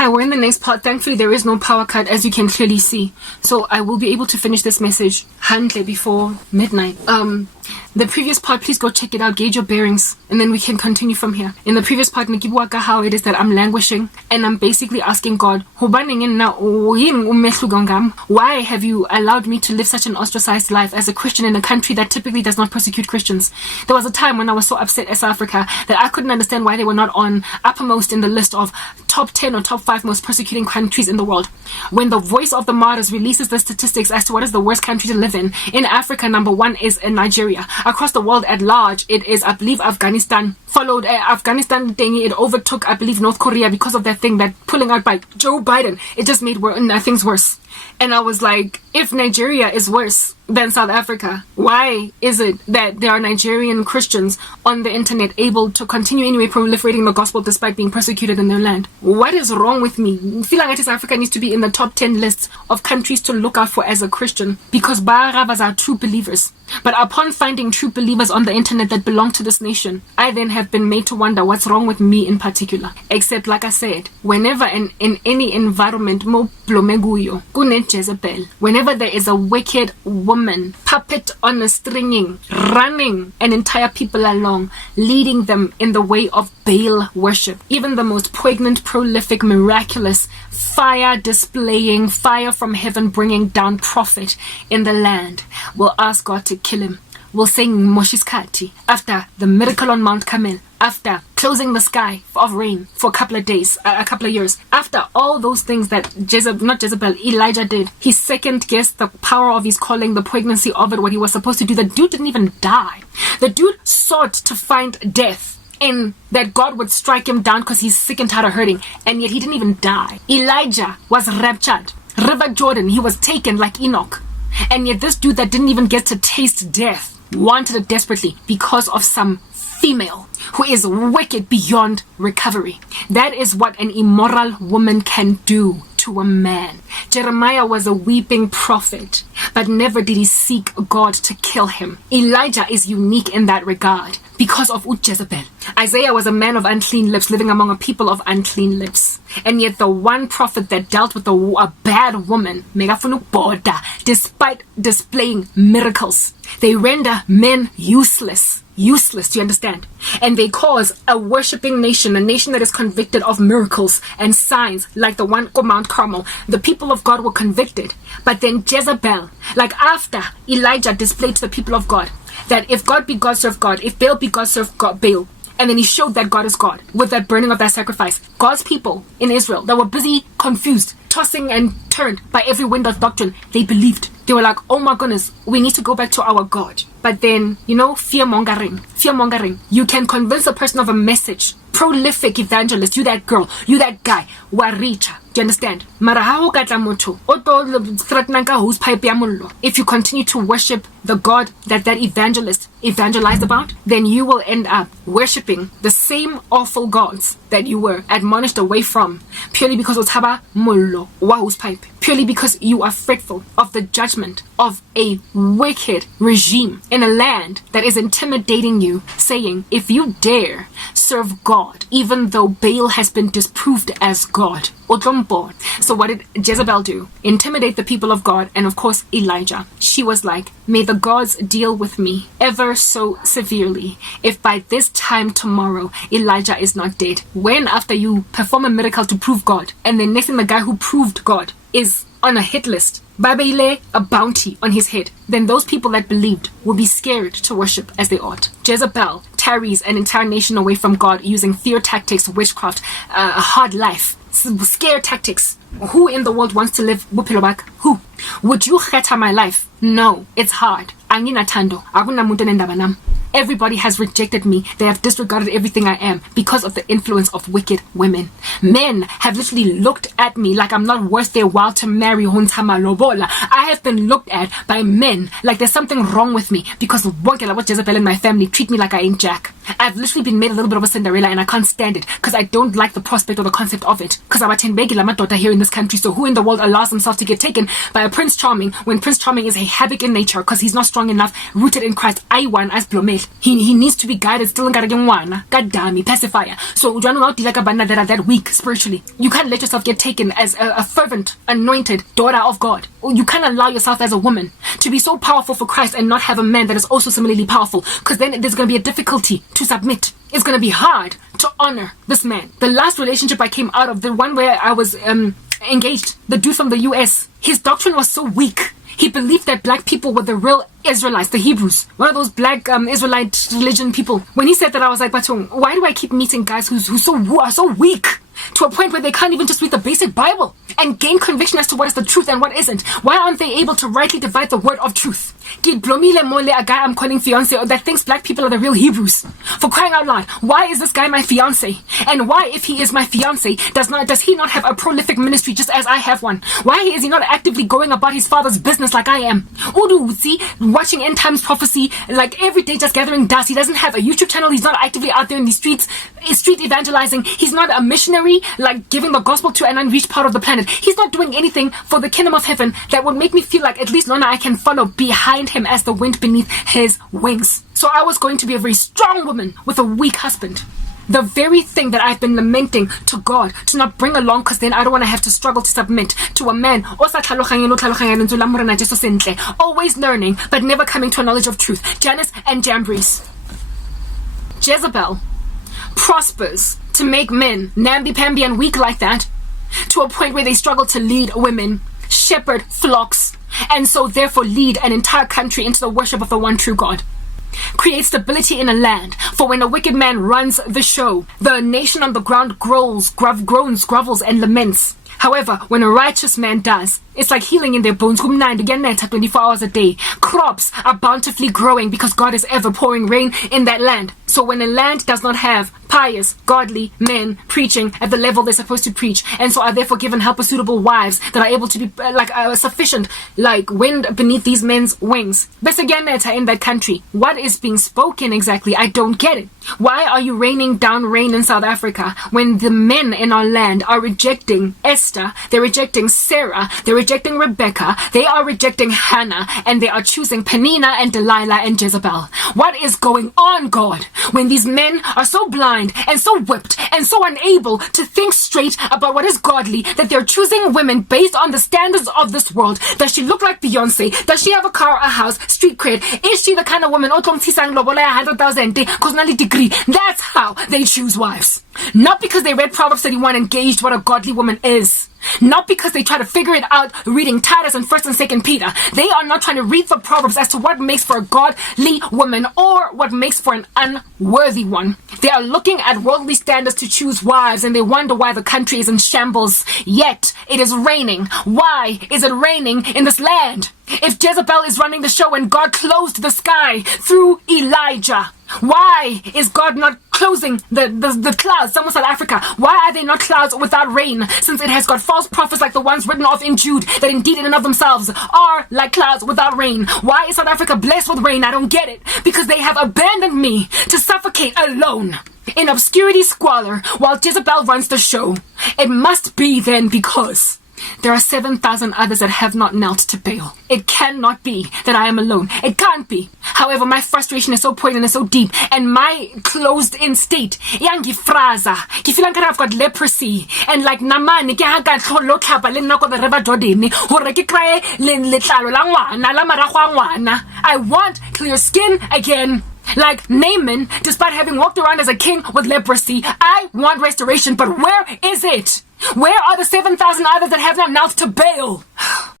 Hi, we're in the next part. Thankfully, there is no power cut, as you can clearly see. So I will be able to finish this message handle before midnight. The previous part, please go check it out, gauge your bearings, and then we can continue from here. In the previous part, Nikibuaka, how it is that I'm languishing, and I'm basically asking God, why have you allowed me to live such an ostracized life as a Christian in a country that typically does not persecute Christians? There was a time when I was so upset at South Africa that I couldn't understand why they were not on uppermost in the list of top 10 or top 5 most persecuting countries in the world. When the Voice of the Martyrs releases the statistics as to what is the worst country to live in Africa, number 1 is in Nigeria. Across the world at large, it is, I believe, Afghanistan. Followed Afghanistan, it overtook, I believe, North Korea because of that thing that pulling out by Joe Biden. It just made things worse. And I was like, if Nigeria is worse than South Africa, why is it that there are Nigerian Christians on the internet able to continue anyway proliferating the gospel despite being persecuted in their land? What is wrong with me? I feel like South Africa needs to be in the top 10 lists of countries to look out for as a Christian, because Baravas are true believers. But upon finding true believers on the internet that belong to this nation, I then have been made to wonder what's wrong with me in particular. Except, like I said, whenever in any environment, Jezebel, whenever there is a wicked woman, puppet on a stringing, running an entire people along, leading them in the way of Baal worship, even the most poignant, prolific, miraculous, fire displaying, fire from heaven bringing down prophet in the land, will ask God to kill him. We'll sing Moshe's Kati after the miracle on Mount Carmel, after closing the sky of rain for a couple of days, a couple of years, after all those things that Elijah did. He second guessed the power of his calling, the poignancy of it, what he was supposed to do. The dude didn't even die. The dude sought to find death in that God would strike him down because he's sick and tired of hurting, and yet he didn't even die. Elijah was raptured. River Jordan, he was taken like Enoch. And yet this dude that didn't even get to taste death wanted it desperately because of some female who is wicked beyond recovery. That is what an immoral woman can do to a man. Jeremiah was a weeping prophet, but never did he seek God to kill him. Elijah is unique in that regard because of Jezebel. Isaiah was a man of unclean lips living among a people of unclean lips. And yet the one prophet that dealt with a bad woman, despite displaying miracles, they render men useless. Useless, do you understand? And they cause a worshipping nation, a nation that is convicted of miracles and signs like the one on Mount Carmel. The people of God were convicted. But then Jezebel, like after Elijah displayed to the people of God that if God be God, serve God. If Baal be God, serve God, Baal. And then he showed that God is God with that burning of that sacrifice. God's people in Israel that were busy, confused, tossing and turned by every wind of doctrine, they believed. They were like, oh my goodness, we need to go back to our God. But then, fear-mongering. You can convince a person of a message. Prolific evangelist, you that girl, you that guy, waricha. Do you understand? If you continue to worship the God that evangelist evangelized about, then you will end up worshiping the same awful gods that you were admonished away from, purely because purely because you are fretful of the judgment of a wicked regime in a land that is intimidating you, saying, if you dare serve God, even though Baal has been disproved as God. So what did Jezebel do? Intimidate the people of God, and of course Elijah. She was like, may the gods deal with me ever so severely if by this time tomorrow Elijah is not dead. When after you perform a miracle to prove God, and then next thing the guy who proved God is on a hit list, Babele, a bounty on his head, then those people that believed will be scared to worship as they ought. Jezebel tarries an entire nation away from God using fear tactics, witchcraft, a hard life, scare tactics. Who in the world wants to live bophelo baka? Who? Would you heta my life? No, it's hard. Everybody has rejected me. They have disregarded everything I am because of the influence of wicked women. Men have literally looked at me like I'm not worth their while to marry. I have been looked at by men like there's something wrong with me because Jezebel and my family treat me like I ain't Jack. I've literally been made a little bit of a Cinderella, and I can't stand it because I don't like the prospect or the concept of it. Because I'm a tenbegi lama daughter here in this country, so who in the world allows themselves to get taken by a Prince Charming when Prince Charming is a havoc in nature because he's not strong enough, rooted in Christ? I want as Blomel. He needs to be guided still in God damn me, pacifier. So you don't like a banda that are that weak spiritually. You can't let yourself get taken as a fervent, anointed daughter of God. You can't allow yourself as a woman to be so powerful for Christ and not have a man that is also similarly powerful, because then there's going to be a difficulty to submit. It's going to be hard to honor this man. The last relationship I came out of, the one where I was engaged, the dude from the US, his doctrine was so weak. He believed that black people were the real Israelites, the Hebrews, one of those black Israelite religion people. When he said that, I was like, Batung, why do I keep meeting guys who are so weak to a point where they can't even just read the basic Bible and gain conviction as to what is the truth and what isn't? Why aren't they able to rightly divide the word of truth? A guy I'm calling fiance that thinks black people are the real Hebrews. For crying out loud, why is this guy my fiance? And why, if he is my fiance, does he not have a prolific ministry just as I have one? Why is he not actively going about his father's business like I am? Watching end times prophecy, like every day just gathering dust. He doesn't have a YouTube channel. He's not actively out there in the streets, street evangelizing. He's not a missionary, like giving the gospel to an unreached part of the planet. He's not doing anything for the kingdom of heaven that would make me feel like at least Lorna I can follow behind him as the wind beneath his wings. So I was going to be a very strong woman with a weak husband. The very thing that I've been lamenting to God to not bring along, because then I don't want to have to struggle to submit to a man. Always learning, but never coming to a knowledge of truth. Janice and Jambres. Jezebel prospers to make men namby-pamby and weak like that, to a point where they struggle to lead women, shepherd flocks, and so therefore lead an entire country into the worship of the one true God. Create stability in a land, for when a wicked man runs the show, the nation on the ground groans, grovels, and laments. However, when a righteous man does, it's like healing in their bones. 24 hours a day. Crops are bountifully growing because God is ever pouring rain in that land. So when a land does not have pious, godly men preaching at the level they're supposed to preach, and so are therefore given helper suitable wives that are able to be sufficient, like wind beneath these men's wings. Beseganeta in that country. What is being spoken exactly? I don't get it. Why are you raining down rain in South Africa when the men in our land are rejecting Esther, they're rejecting Sarah, they're rejecting Rebecca, they are rejecting Hannah, and they are choosing Penina and Delilah and Jezebel? What is going on, God? When these men are so blind and so whipped and so unable to think straight about what is godly, that they're choosing women based on the standards of this world. Does she look like Beyonce? Does she have a car, a house, street cred? Is she the kind of woman 100,000 degree? That's how they choose wives. Not because they read Proverbs 31 and gauged what a godly woman is. Not because they try to figure it out reading Titus and 1st and 2nd Peter. They are not trying to read the Proverbs as to what makes for a godly woman or what makes for an unworthy one. They are looking at worldly standards to choose wives, and they wonder why the country is in shambles. Yet it is raining. Why is it raining in this land? If Jezebel is running the show and God closed the sky through Elijah, why is God not closing the clouds? Some of South Africa, why are they not clouds without rain? Since it has got false prophets like the ones written of in Jude, that indeed in and of themselves are like clouds without rain. Why is South Africa blessed with rain? I don't get it. Because they have abandoned me to suffocate alone in obscurity, squalor, while Jezebel runs the show. It must be then because there are 7,000 others that have not knelt to Baal. It cannot be that I am alone. It can't be. However, my frustration is so poignant and so deep, and my closed-in state, fraza, ke feel like I've got leprosy, and like namane ke ha ka tlholo tlhapa le nna ko the river Jordan hore ke krae le letlalo la ngwana la marago a ngwana. I want clear skin again. Like Naaman, despite having walked around as a king with leprosy, I want restoration, but where is it? Where are the 7,000 others that have not knelt to Baal?